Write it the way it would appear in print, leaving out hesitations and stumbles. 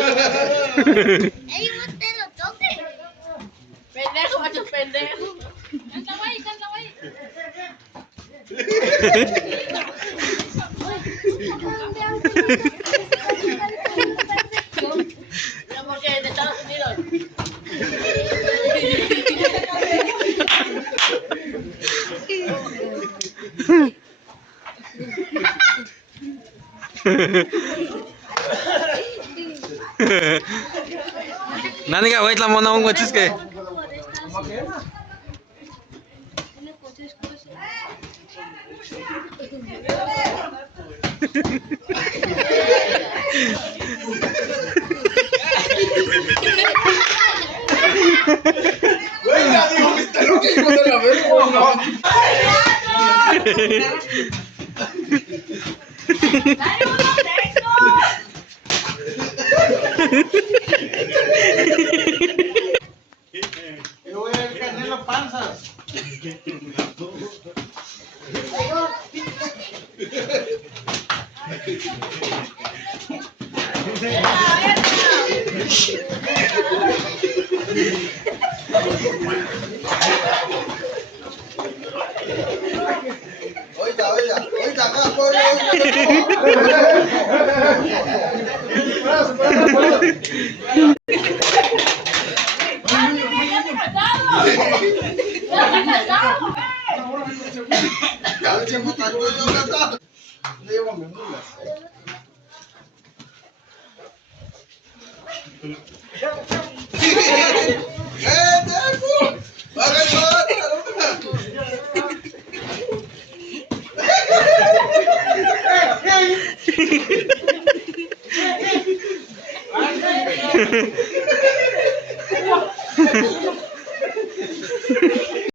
Ey, usted lo toque. Pendejo, macho pendejo. Canta, güey, canta, güey. No, porque de Estados Unidos. Nani ka, wait lang muna akong coaches kay. Güey, ya dijo que está loco, hijo de la verga, no. Yo voy a caer las panzas. Oiga, oiga, oiga, acá,